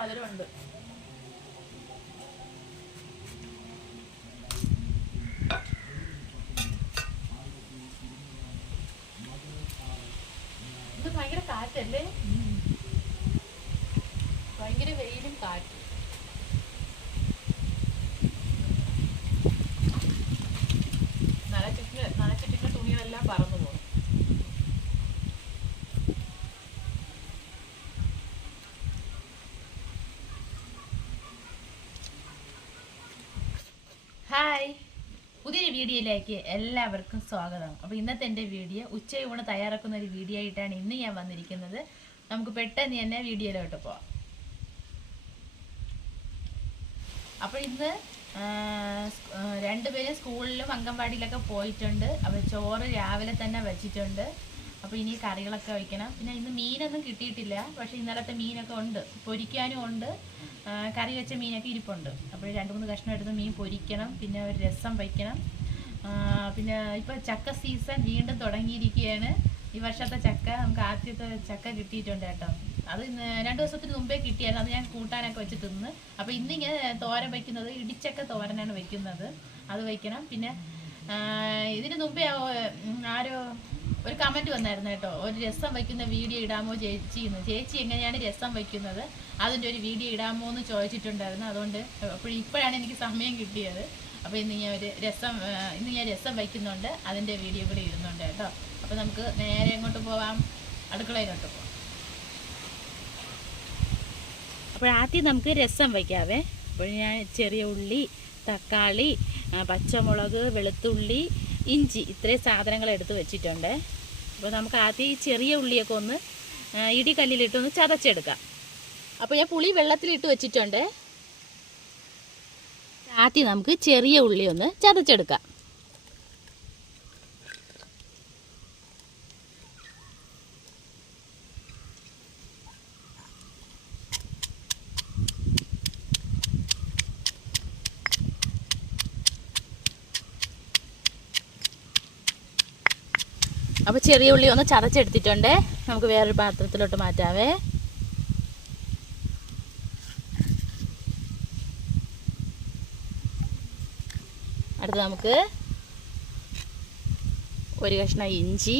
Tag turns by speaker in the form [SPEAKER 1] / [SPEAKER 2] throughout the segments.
[SPEAKER 1] മധുരമുണ്ട് വീഡിയോയിലേക്ക് എല്ലാവർക്കും സ്വാഗതം. അപ്പോൾ ഇന്നത്തെ എന്റെ വീഡിയോ ഉച്ചയൂണ് തയ്യാറാക്കുന്ന ഒരു വീഡിയോ ആയിട്ടാണ് ഇന്ന് ഞാൻ വന്നിരിക്കുന്നത്. നമുക്ക് പെട്ടെന്ന് തന്നെ വീഡിയോയിലോട്ട് പോവാം. അപ്പോൾ ഇന്ന് രണ്ടുപേരും സ്കൂളിലും അംഗൻവാടിയിലൊക്കെ പോയിട്ടുണ്ട്. അപ്പോൾ ചോറ് രാവിലെ തന്നെ വെച്ചിട്ടുണ്ട്. അപ്പോൾ ഇനി കറികളൊക്കെ വയ്ക്കണം പിന്നെ ഇന്ന് മീനൊന്നും കിട്ടിയിട്ടില്ല. പക്ഷേ ഇന്നലത്തെ മീനൊക്കെ ഉണ്ട്. പൊരിക്കാനും ഉണ്ട്. കറി വെച്ച മീനൊക്കെ ഇരിപ്പുണ്ട്. അപ്പോൾ രണ്ട് മൂന്ന് കഷ്ണം എടുത്ത് മീൻ പൊരിക്കണം. പിന്നെ ഒരു രസം വയ്ക്കണം പിന്നെ ഇപ്പൊ ചക്ക സീസൺ വീണ്ടും തുടങ്ങിയിരിക്കുകയാണ്. ഈ വർഷത്തെ ചക്ക നമുക്ക് ആദ്യത്തെ ചക്ക കിട്ടിയിട്ടുണ്ട് കേട്ടോ. അത് രണ്ടു ദിവസത്തിന് മുമ്പേ കിട്ടിയായിരുന്നു. അത് ഞാൻ കൂട്ടാനൊക്കെ വെച്ച് തിന്ന്. അപ്പോൾ ഇന്നിങ്ങനെ തോരൻ വയ്ക്കുന്നത് ഇടിച്ചക്ക തോരനാണ് വെക്കുന്നത്. അത് വയ്ക്കണം പിന്നെ ഇതിന് മുമ്പേ ആരോ ഒരു കമന്റ് വന്നായിരുന്നു കേട്ടോ. ഒരു രസം വെക്കുന്ന വീഡിയോ ഇടാമോ ചേച്ചി എന്ന് ചേച്ചി എങ്ങനെയാണ് രസം വെക്കുന്നത്? അതിന്റെ ഒരു വീഡിയോ ഇടാമോ എന്ന് ചോദിച്ചിട്ടുണ്ടായിരുന്നു. അതുകൊണ്ട് അപ്പോൾ ഇപ്പോഴാണ് എനിക്ക് സമയം കിട്ടിയത്. അപ്പോൾ ഇന്ന് ഞാൻ ഒരു രസം ഇന്ന് ഞാൻ രസം വയ്ക്കുന്നുണ്ട്. അതിന്റെ വീഡിയോ കൂടി ഇടുന്നുണ്ട് കേട്ടോ. അപ്പോൾ നമുക്ക് നേരെ അങ്ങോട്ട് പോവാം? അടുക്കളയിലോട്ട് പോവാം. അപ്പോൾ ആദ്യം നമുക്ക് രസം വയ്ക്കാവേ. അപ്പോൾ ഞാൻ ചെറിയ ഉള്ളി തക്കാളി പച്ചമുളക് വെളുത്തുള്ളി ഇഞ്ചി ഇത്രയും സാധനങ്ങൾ എടുത്ത് വെച്ചിട്ടുണ്ട്. അപ്പോൾ നമുക്ക് ആദ്യം ഈ ചെറിയ ഉള്ളിയൊക്കെ ഒന്ന് ഇടികല്ലിലിട്ടൊന്ന് ചതച്ചെടുക്കാം. അപ്പോൾ ഞാൻ പുളി വെള്ളത്തിലിട്ട് വെച്ചിട്ടുണ്ട്. ആദ്യം നമുക്ക് ചെറിയ ഉള്ളി ഒന്ന് ചതച്ചെടുക്കാം. അപ്പോൾ ചെറിയ ഉള്ളി ഒന്ന് ചതച്ചെടുത്തിട്ടുണ്ട്. നമുക്ക് വേറൊരു പാത്രത്തിലോട്ട് മാറ്റാവേ. അടുത്ത് നമുക്ക് ഒരു കഷ്ണം ഇഞ്ചി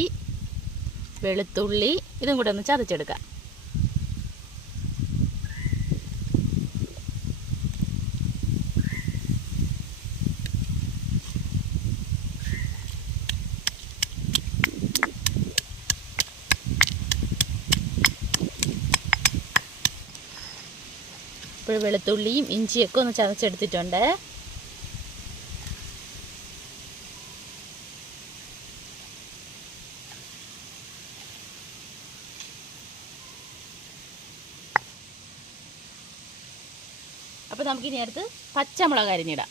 [SPEAKER 1] വെളുത്തുള്ളി ഇതും കൂടെ ഒന്ന് ചതച്ചെടുക്കാം. ഇപ്പോൾ വെളുത്തുള്ളിയും ഇഞ്ചിയൊക്കെ ഒന്ന് ചതച്ചെടുത്തിട്ടുണ്ട്. അപ്പോൾ നമുക്കിനി അടുത്ത് പച്ചമുളക് അരിഞ്ഞിടാം.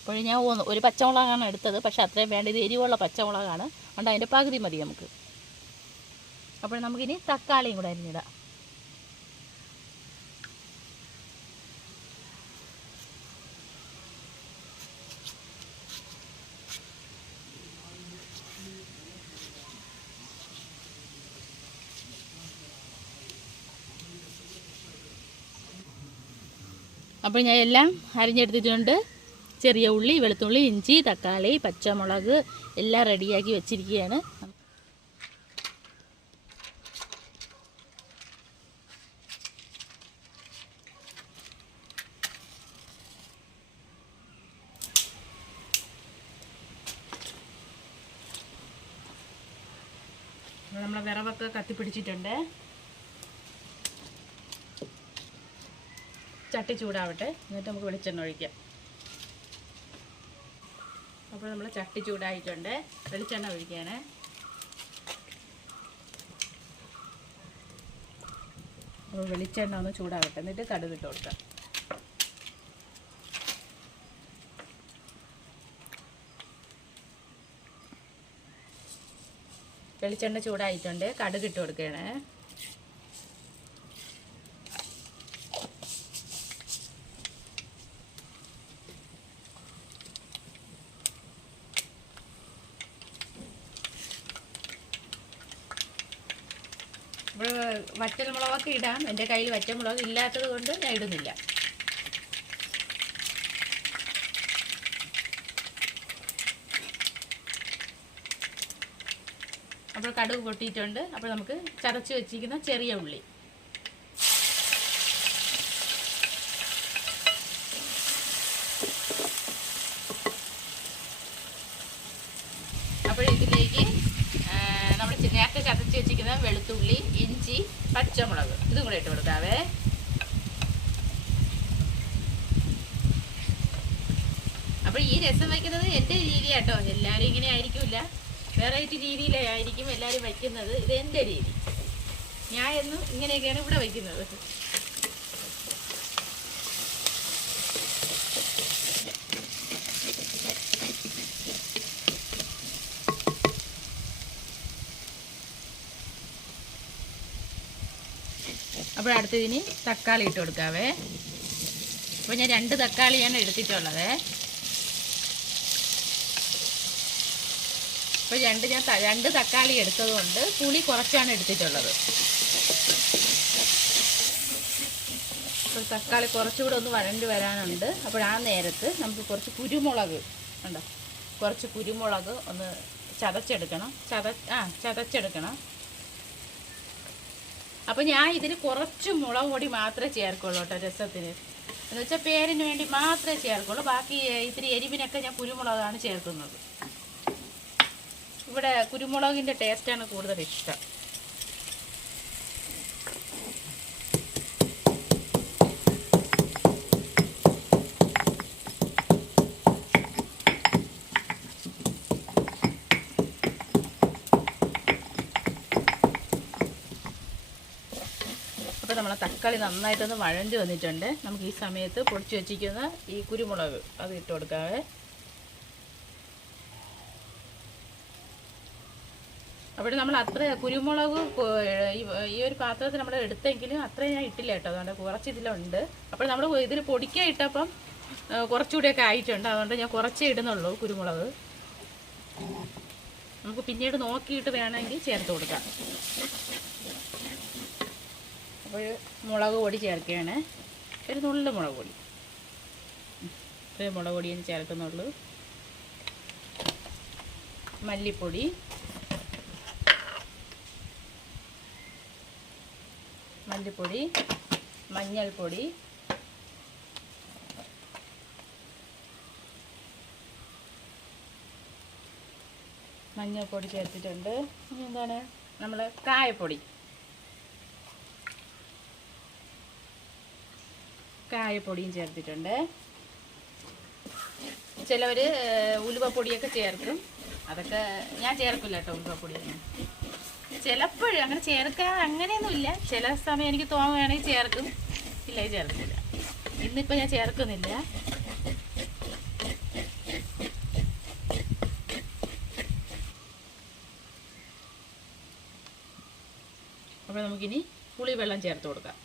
[SPEAKER 1] അപ്പോൾ ഞാൻ ഒരു പച്ചമുളകാണ് എടുത്തത് പക്ഷെ അത്രയും വേണ്ട ഇത് എരിവുള്ള പച്ചമുളകാണ്. അതുകൊണ്ട് അതിന്റെ പകുതി മതി നമുക്ക്. അപ്പോൾ നമുക്കിനി തക്കാളിയും കൂടെ അരിഞ്ഞിടാം. അപ്പോൾ ഞാൻ എല്ലാം അരിഞ്ഞെടുത്തിട്ടുണ്ട്. ചെറിയ ഉള്ളി വെളുത്തുള്ളി ഇഞ്ചി തക്കാളി പച്ചമുളക് എല്ലാം റെഡിയാക്കി വെച്ചിരിക്കുകയാണ്. ചട്ടി ചൂടാവട്ടെ. എന്നിട്ട് നമുക്ക് വെളിച്ചെണ്ണ ഒഴിക്കാം. അപ്പോൾ നമ്മൾ ചട്ടി ചൂടായിട്ടുണ്ട്. വെളിച്ചെണ്ണ ഒഴിക്കുകയാണ് അപ്പോൾ വെളിച്ചെണ്ണ ഒന്ന് ചൂടാവട്ടെ. എന്നിട്ട് കടുകിട്ട് കൊടുക്കാം. വെളിച്ചെണ്ണ ചൂടായിട്ടുണ്ട്. കടുകിട്ട് കൊടുക്കുകയാണ് അപ്പോൾ വറ്റൽ മുളകൊക്കെ ഇടാം. എന്റെ കയ്യിൽ വറ്റൽ മുളക് ഇല്ലാത്തത് കൊണ്ട് ഞാൻ ഇടുന്നില്ല. അപ്പോൾ കടുക് പൊട്ടിയിട്ടുണ്ട്. അപ്പോൾ നമുക്ക് ചതച്ച് വെച്ചിരിക്കുന്ന ചെറിയ ഉള്ളി. അപ്പോൾ ഇതിലേക്ക് ചതച്ച് വെച്ചിരിക്കുന്ന വെളുത്തുള്ളി ഇഞ്ചി പച്ചമുളക്. ഇതും കൂടെ ഇട്ട് കൊടുക്കാവേ. അപ്പോൾ ഈ രസം വയ്ക്കുന്നത് എന്റെ രീതിയാട്ടോ. എല്ലാവരും ഇങ്ങനെ ആയിരിക്കില്ല വെറൈറ്റി രീതിയിലായിരിക്കും എല്ലാവരും വയ്ക്കുന്നത്. ഇത് എന്റെ രീതി. ഞാൻ എന്നും ഇങ്ങനെയൊക്കെയാണ് ഇവിടെ വയ്ക്കുന്നത്. അപ്പോൾ അടുത്തതിന് തക്കാളി ഇട്ട് കൊടുക്കാവേ. അപ്പോൾ ഞാൻ രണ്ട് തക്കാളിയാണ് എടുത്തിട്ടുള്ളത്. അപ്പോൾ രണ്ട് ഞാൻ രണ്ട് തക്കാളി എടുത്തതുകൊണ്ട് പുളി കുറച്ചാണ് എടുത്തിട്ടുള്ളത്. അപ്പോൾ തക്കാളി കുറച്ചുകൂടെ ഒന്ന് വഴണ്ടി വരാനുണ്ട്. അപ്പോൾ ആ നേരത്ത് നമുക്ക് കുറച്ച് കുരുമുളക് ഉണ്ടോ? കുറച്ച് കുരുമുളക് ഒന്ന് ചതച്ചെടുക്കണം. ചത ആ ചതച്ചെടുക്കണം. അപ്പോൾ ഞാൻ ഇതിൽ കുറച്ച് മുളക് പൊടി മാത്രമേ ചേർക്കുള്ളൂ കേട്ടോ രസത്തിന്. എന്ന് വെച്ചാൽ പേരിന് വേണ്ടി മാത്രമേ ചേർക്കുള്ളൂ. ബാക്കി ഇത്തിരി എരിവിനൊക്കെ ഞാൻ കുരുമുളകാണ് ചേർക്കുന്നത്. ഇവിടെ കുരുമുളകിന്റെ ടേസ്റ്റാണ് കൂടുതൽ ഇഷ്ടം അപ്പോൾ നമ്മളെ തക്കാളി നന്നായിട്ടൊന്ന് വഴഞ്ഞു വന്നിട്ടുണ്ട്. നമുക്ക് ഈ സമയത്ത് പൊടിച്ച് വെച്ചിരിക്കുന്ന ഈ കുരുമുളക് അത് ഇട്ട് കൊടുക്കാവേ. അവിടെ നമ്മൾ അത്ര കുരുമുളക് ഈ- ഒരു പാത്രത്തിൽ നമ്മൾ എടുത്തെങ്കിലും അത്രയും ഞാൻ ഇട്ടില്ല കേട്ടോ. അതുകൊണ്ട് കുറച്ച് ഇതിലുണ്ട് അപ്പോൾ നമ്മൾ ഇതിൽ പൊടിക്കാൻ ഇട്ടപ്പം കുറച്ചുകൂടിയൊക്കെ ആയിട്ടുണ്ട്. അതുകൊണ്ട് ഞാൻ കുറച്ചേ ഇടുന്നുള്ളൂ കുരുമുളക്. നമുക്ക് പിന്നീട് നോക്കിയിട്ട് വേണമെങ്കിൽ ചേർത്ത് കൊടുക്കാം. അപ്പോൾ മുളക് പൊടി ചേർക്കുകയാണ്. ഒരു നുള്ളു മുളക് പൊടി. ഒരു മുളക് പൊടി ഞാൻ ചേർക്കുന്നുള്ളൂ. മല്ലിപ്പൊടി. മല്ലിപ്പൊടി. മഞ്ഞൾപ്പൊടി. മഞ്ഞൾപ്പൊടി ചേർത്തിട്ടുണ്ട്. ഇനി എന്താണ്? നമ്മൾ കായപ്പൊടി. കായപ്പൊടിയും ചേർത്തിട്ടുണ്ട്. ചിലവർ ഉലുവപ്പൊടിയൊക്കെ ചേർക്കും. അതൊക്കെ ഞാൻ ചേർക്കില്ല കേട്ടോ ഉലുവപ്പൊടിയൊന്നും. ചിലപ്പോഴും അങ്ങനെ ചേർക്കാൻ അങ്ങനെയൊന്നുമില്ല. ചില സമയം എനിക്ക് തോന്നുകയാണെങ്കിൽ ചേർക്കും. ഇല്ല ചേർക്കില്ല. ഇന്നിപ്പോൾ ഞാൻ ചേർക്കുന്നില്ല. അപ്പോൾ നമുക്കിനി പുളിവെള്ളം ചേർത്ത് കൊടുക്കാം.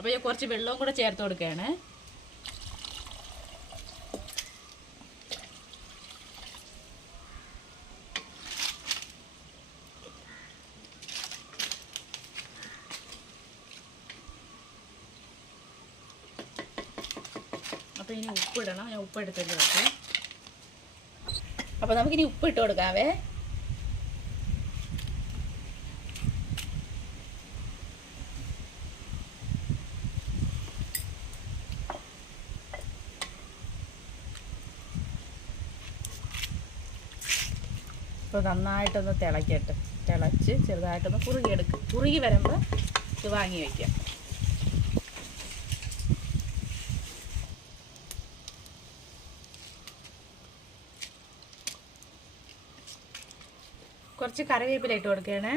[SPEAKER 1] അപ്പോൾ ഞാൻ കുറച്ച് വെള്ളവും കൂടെ ചേർത്ത് കൊടുക്കുകയാണ്. അപ്പോൾ ഇനി ഉപ്പിടണം. ഞാൻ ഉപ്പ് എടുത്തിട്ട് വെക്കാം. അപ്പോൾ നമുക്കിനി ഉപ്പ് ഇട്ട് കൊടുക്കാവേ. ഇപ്പോൾ നന്നായിട്ടൊന്ന് തിളക്കട്ടെ. തിളച്ച് ചെറുതായിട്ടൊന്ന് കുറുകി എടുക്കും കുറുകി വരുമ്പോൾ ഇത് വാങ്ങി വയ്ക്കാം കുറച്ച് കറിവേപ്പില ഇട്ട് കൊടുക്കുകയാണ്.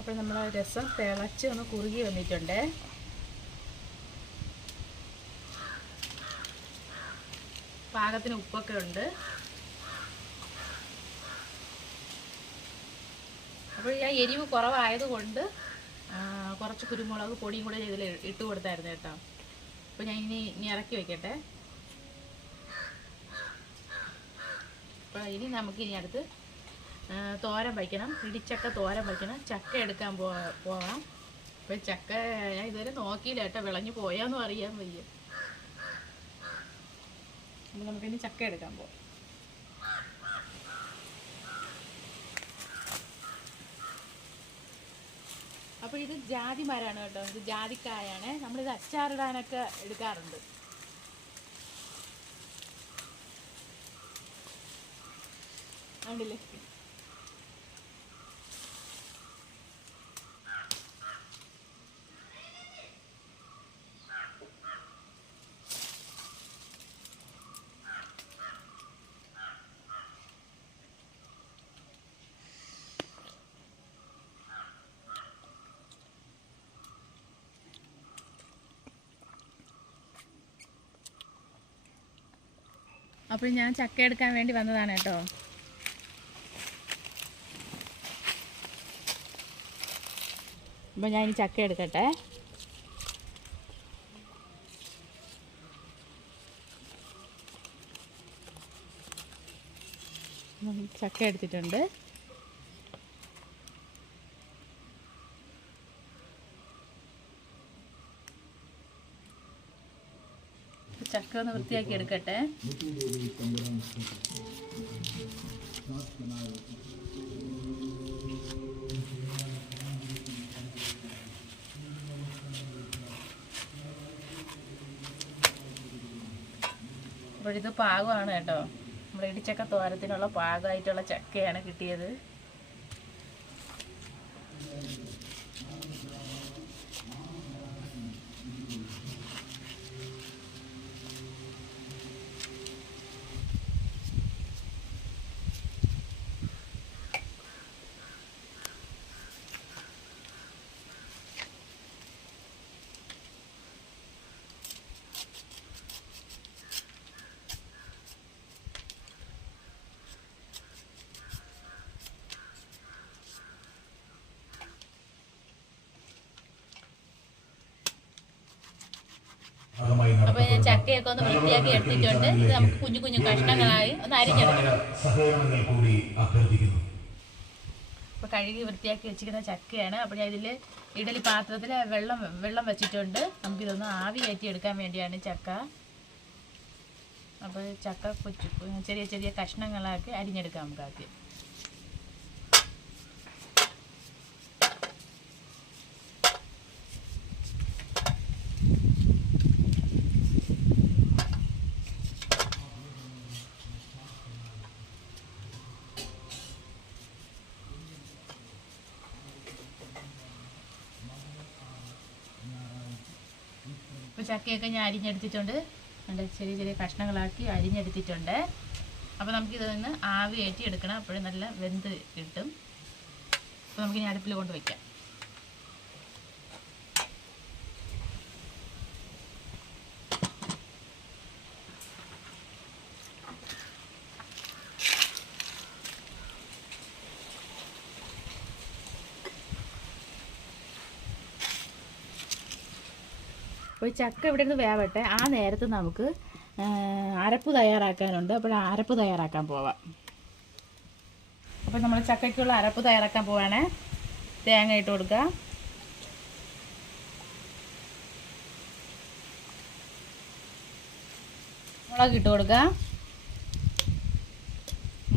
[SPEAKER 1] അപ്പോൾ നമ്മൾ രസം തിളച്ച് ഒന്ന് കുറുകി വന്നിട്ടുണ്ട്. പാകത്തിന് ഉപ്പൊക്കെ ഉണ്ട്. അപ്പോൾ ഞാൻ എരിവ് കുറവായതുകൊണ്ട് കുറച്ച് കുരുമുളക് പൊടിയും കൂടെ ഇതിൽ ഇട്ട് കൊടുത്തായിരുന്നു കേട്ടോ. അപ്പോൾ ഞാൻ ഇനി ഇനി ഇറക്കി വയ്ക്കട്ടെ അപ്പോൾ ഇനി നമുക്ക് ഇനി അടുത്ത് തോരൻ വയ്ക്കണം. ഇടിച്ചക്ക തോരൻ വയ്ക്കണം. ചക്ക എടുക്കാൻ പോവാം അപ്പോൾ ചക്ക ഞാൻ ഇതുവരെ നോക്കിയില്ല കേട്ടോ. വിളഞ്ഞു പോയാന്നും അറിയാൻ വയ്യ. അപ്പോൾ നമുക്കിനി ചക്ക എടുക്കാൻ പോകാം അപ്പോൾ ഇത് ജാതി മരമാണ് കേട്ടോ. ഇത് ജാതിക്കായാണ്. നമ്മളിത് അച്ചാറിടാനൊക്കെ എടുക്കാറുണ്ട്. കണ്ടില്ലേ? അപ്പോൾ ഞാൻ ചക്ക എടുക്കാൻ വേണ്ടി വന്നതാണ് കേട്ടോ. അപ്പോൾ ഞാൻ ഇനി ചക്ക എടുക്കട്ടെ. ചക്ക എടുത്തിട്ടുണ്ട്. ചക്ക ഒന്ന് വൃത്തിയാക്കി എടുക്കട്ടെ. അപ്പോൾ ഇത് പാകമാണ് കേട്ടോ. നമ്മുടെ ഇടിച്ചക്ക തോരത്തിനുള്ള പാകമായിട്ടുള്ള ചക്കയാണ് കിട്ടിയത്
[SPEAKER 2] ഭാഗമായി
[SPEAKER 1] അപ്പോൾ ഞാൻ ചക്കയൊക്കെ ഒന്ന് വൃത്തിയാക്കി എടുത്തിട്ടുണ്ട്. ഇത് നമുക്ക് കുഞ്ഞു കുഞ്ഞു കഷ്ണങ്ങളായി ഒന്ന് അരിഞ്ഞെടുക്കണം അപ്പോൾ കഴുകി വൃത്തിയാക്കി വെച്ചിരിക്കുന്ന ചക്കയാണ്. അപ്പോൾ ഞാൻ ഇതിൽ ഇഡലി പാത്രത്തിൽ വെള്ളം വെള്ളം വെച്ചിട്ടുണ്ട്. നമുക്കിതൊന്ന് ആവി കയറ്റി എടുക്കാൻ വേണ്ടിയാണ് ചക്ക. അപ്പോൾ ചക്ക കൊച്ചു ചെറിയ ചെറിയ കഷ്ണങ്ങളാക്കി അരിഞ്ഞെടുക്കാം നമുക്ക് ആദ്യം ഇപ്പോൾ ചക്കയൊക്കെ ഞാൻ അരിഞ്ഞെടുത്തിട്ടുണ്ട്. നല്ല ചെറിയ ചെറിയ കഷ്ണങ്ങളാക്കി അരിഞ്ഞെടുത്തിട്ടുണ്ട്. അപ്പോൾ നമുക്കിത് നിന്ന് ആവി ഏറ്റിയെടുക്കണം അപ്പോഴും നല്ല വെന്ത് കിട്ടും. അപ്പോൾ നമുക്കിനി അടുപ്പിൽ കൊണ്ട് അപ്പോൾ ചക്ക ഇവിടെ നിന്ന് വേവട്ടെ. ആ നേരത്ത് നമുക്ക് അരപ്പ് തയ്യാറാക്കാനുണ്ട്. അപ്പോൾ അരപ്പ് തയ്യാറാക്കാൻ പോവാം. അപ്പോൾ നമ്മൾ ചക്കയ്ക്കുള്ള അരപ്പ് തയ്യാറാക്കാൻ പോവാണേ. തേങ്ങ ഇട്ട് കൊടുക്കുക മുളക് ഇട്ട് കൊടുക്കുക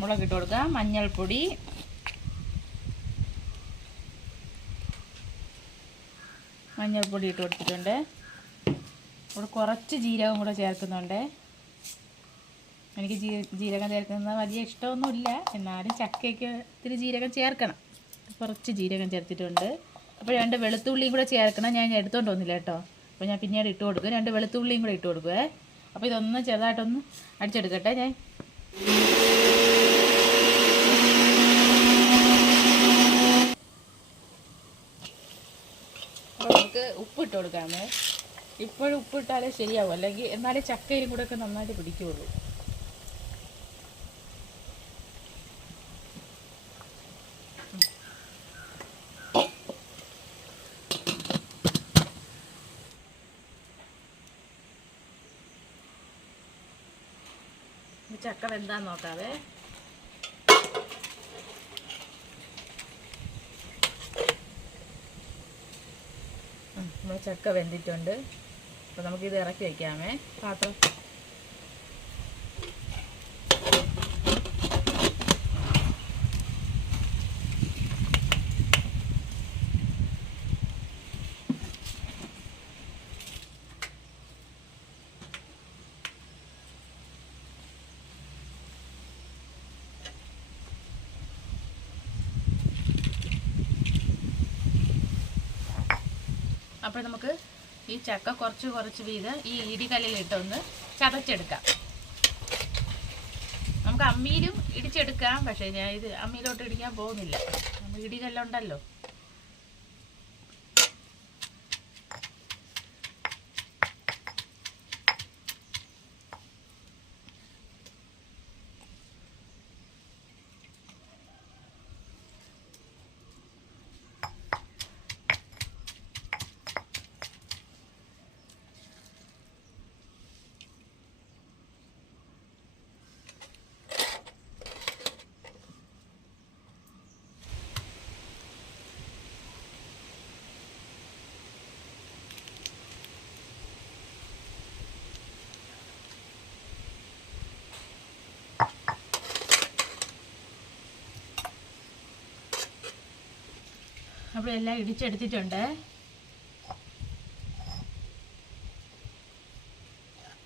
[SPEAKER 1] മുളക് ഇട്ട് കൊടുക്കുക മഞ്ഞൾപ്പൊടി. മഞ്ഞൾപ്പൊടി ഇട്ട് കൊടുത്തിട്ടുണ്ട്. ഇവിടെ കുറച്ച് ജീരകം കൂടെ ചേർക്കുന്നുണ്ട്. എനിക്ക് ജീരകം ചേർക്കുന്നത് വലിയ ഇഷ്ടമൊന്നുമില്ല. എന്നാലും ചക്കയ്ക്ക് ഇത്തിരി ജീരകം ചേർക്കണം. കുറച്ച് ജീരകം ചേർത്തിട്ടുണ്ട്. അപ്പോൾ രണ്ട് വെളുത്തുള്ളിയും കൂടെ ചേർക്കണം. ഞാൻ എടുത്തുകൊണ്ട് വന്നില്ല കേട്ടോ. അപ്പോൾ ഞാൻ പിന്നീട് ഇട്ട് കൊടുക്കും. രണ്ട് വെളുത്തുള്ളിയും കൂടെ ഇട്ട് കൊടുക്കുവേ. അപ്പോൾ ഇതൊന്ന് ചെറുതായിട്ടൊന്ന് അടിച്ചെടുക്കട്ടെ. ഞാൻ നമുക്ക് ഉപ്പ് ഇട്ട് കൊടുക്കാമേ. ഇപ്പോഴും ഉപ്പിട്ടാലേ ശരിയാവും. അല്ലെങ്കിൽ എന്നാലേ ചക്കയിലും കൂടെ ഒക്കെ നന്നായിട്ട് പിടിക്കുള്ളൂ. ചക്ക വെന്താ നോക്കാവേ. ചക്ക വെന്തിട്ടുണ്ട്. അപ്പോൾ ഇത് ഇറക്കി വെക്കാമേ. പാത്രം. അപ്പോൾ നമുക്ക് ഈ ചക്ക കുറച്ച് കുറച്ച് വീതം ഈ ഇടികല്ലിലിട്ടൊന്ന് ചതച്ചെടുക്കാം. നമുക്ക് അമ്മിയിലും ഇടിച്ചെടുക്കാം പക്ഷേ ഞാൻ ഇത് അമ്മിയിലോട്ട് ഇടിക്കാൻ പോകുന്നില്ല. നമ്മൾ ഇടികല്ലുണ്ടല്ലോ. അപ്പോൾ എല്ലാം ഇടിച്ചെടുത്തിട്ടുണ്ട്.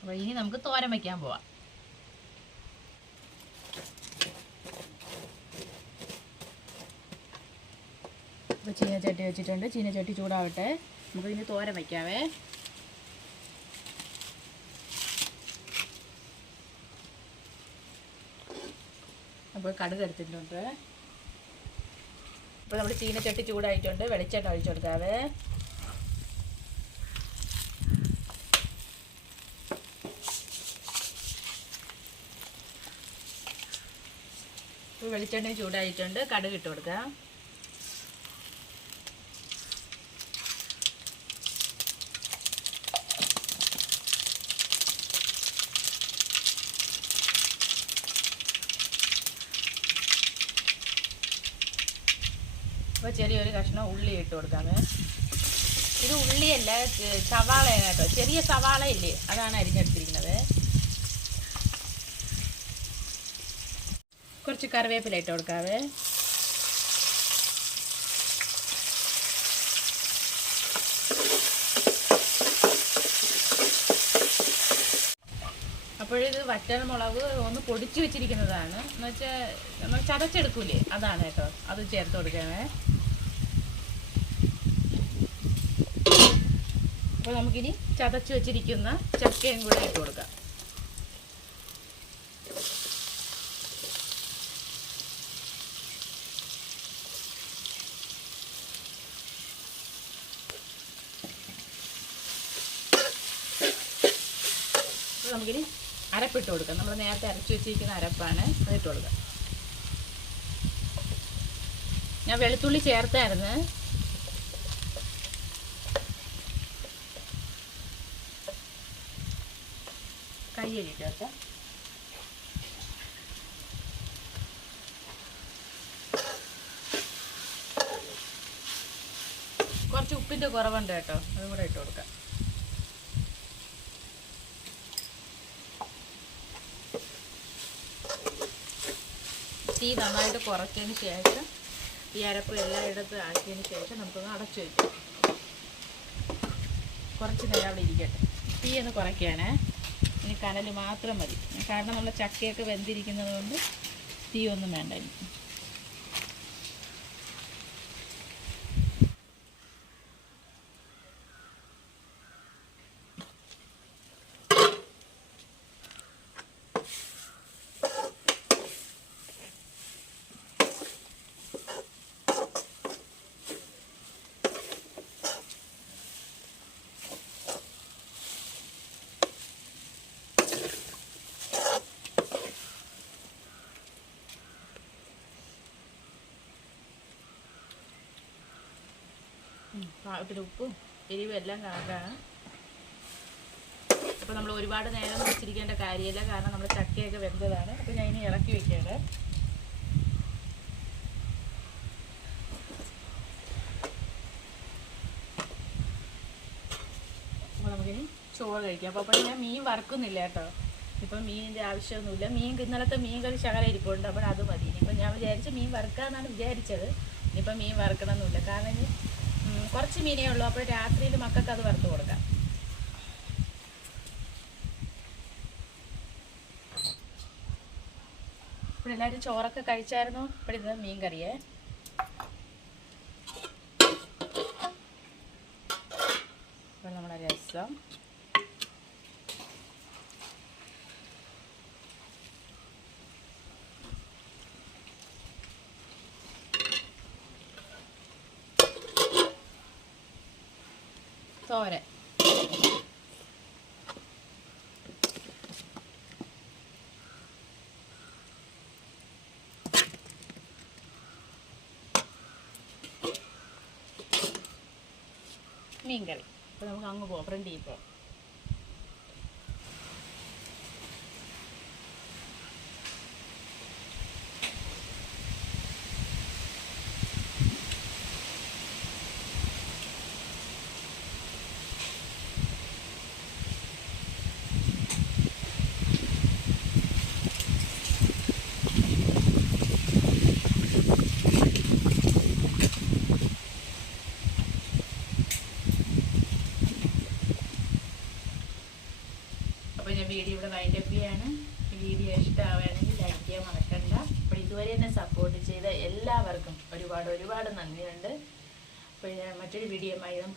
[SPEAKER 1] അപ്പോൾ ഇനി നമുക്ക് തോരൻ വയ്ക്കാൻ പോവാം. അപ്പോൾ ചീനച്ചട്ടി വെച്ചിട്ടുണ്ട്. ചീനച്ചട്ടി ചൂടാവട്ടെ. നമുക്ക് ഇനി തോരൻ വയ്ക്കാവേ അപ്പോൾ കടുക് എടുത്തിട്ടുണ്ട്. ഇപ്പോൾ നമ്മുടെ ചീനച്ചട്ടി ചൂടായിട്ടുണ്ട് വെളിച്ചെണ്ണ ഒഴിച്ചു കൊടുക്കാവേ. വെളിച്ചെണ്ണ ചൂടായിട്ടുണ്ട് കടുക് ഇട്ട് കൊടുക്കാം അപ്പോൾ ചെറിയൊരു കഷ്ണം ഉള്ളി ഇട്ട് കൊടുക്കാമേ. ഇത് ഉള്ളിയല്ല സവാളയാണ് കേട്ടോ. ചെറിയ സവാള ഇല്ലേ? അതാണ് അരിഞ്ഞെടുത്തിരിക്കുന്നത്. കുറച്ച് കറിവേപ്പില ഇട്ട് കൊടുക്കാവേ. അപ്പോഴിത് വറ്റൽ മുളക് ഒന്ന് പൊടിച്ചു വെച്ചിരിക്കുന്നതാണ്. എന്നുവെച്ചാൽ നമ്മൾ ചതച്ചെടുക്കൂലേ? അതാണ് കേട്ടോ. അത് ചേർത്ത് കൊടുക്കണേ അപ്പോൾ നമുക്കിനി ചതച്ച് വെച്ചിരിക്കുന്ന ചക്കയും കൂടെ ഇട്ട് കൊടുക്കാം. നമുക്കിനി അരപ്പിട്ട് കൊടുക്കാം. നമ്മൾ നേരത്തെ അരച്ച് വെച്ചിരിക്കുന്ന അരപ്പാണ് അതിട്ട് കൊടുക്കാം. ഞാൻ വെളുത്തുള്ളി ചേർത്തായിരുന്നു. കൈ വെക്കാം കുറച്ച് ഉപ്പിന്റെ കുറവുണ്ട് കേട്ടോ. അതും കൂടെ ഇട്ട് കൊടുക്കാം. തീ നന്നായിട്ട് കുറച്ചതിന് ശേഷം ഈ അരപ്പ് എല്ലായിടത്തും ആക്കിയതിന് ശേഷം നമുക്കൊന്ന് അടച്ചു വയ്ക്കാം കുറച്ച് നേരം അവിടെ ഇരിക്കട്ടെ. തീ ഒന്ന് കുറയ്ക്കുകയാണേ കനൽ മാത്രം മതി. കാരണം നമ്മൾ ചക്കയൊക്കെ വെന്തിരിക്കുന്നത് കൊണ്ട് തീ ഒന്നും വേണ്ട പാകത്തിന് ഉപ്പും എരിവും എല്ലാം കണക്കാണ്. അപ്പോൾ നമ്മൾ ഒരുപാട് നേരം വെച്ചിരിക്കേണ്ട കാര്യമില്ല. കാരണം നമ്മൾ ചക്കയൊക്കെ വെന്തതാണ്. അപ്പോൾ ഞാൻ ഇനി ഇറക്കി വെക്കുകയാണ് അപ്പോൾ നമുക്കിനി ചോറ് കഴിക്കാം. അപ്പോൾ അപ്പോൾ ഞാൻ മീൻ വറക്കുന്നില്ല കേട്ടോ. ഇപ്പം മീനിന്റെ ആവശ്യമൊന്നുമില്ല. മീൻ ഇന്നലത്തെ മീൻ കറി ശകല ഇരിപ്പുണ്ട്. അപ്പോൾ അത് മതി. ഇനിയിപ്പോൾ ഞാൻ വിചാരിച്ച് മീൻ വറുക്കാമെന്നാണ് വിചാരിച്ചത്. ഇനിയിപ്പം മീൻ വറുക്കണമെന്നില്ല കാരണം കുറച്ച് മീനേ ഉള്ളൂ അപ്പോൾ രാത്രിയിൽ മക്കൾക്ക് അത് വറുത്ത് കൊടുക്കാം. ഇപ്പോൾ എല്ലാവരും ചോറൊക്കെ കഴിച്ചായിരുന്നു? ഇപ്പോൾ ഇത് മീൻ കറിയേ ഇപ്പോൾ നമ്മുടെ രസം. തോരൻ മീൻ കറി അപ്പോൾ നമുക്ക് അങ്ങ് പോകാം ഫ്രണ്ടിൽ പോകാം അപ്പോൾ ഞാൻ വീഡിയോ ഇവിടെ വൈൻഡപ്പ് ചെയ്യാണ് വീഡിയോ ഇഷ്ടമാവുകയാണെങ്കിൽ ലൈക്ക് ചെയ്യാൻ മറക്കണ്ട അപ്പോൾ ഇതുവരെ എന്നെ സപ്പോർട്ട് ചെയ്ത എല്ലാവർക്കും ഒരുപാട് ഒരുപാട് നന്ദിയുണ്ട് അപ്പോൾ ഞാൻ മറ്റൊരു വീഡിയോയുമായി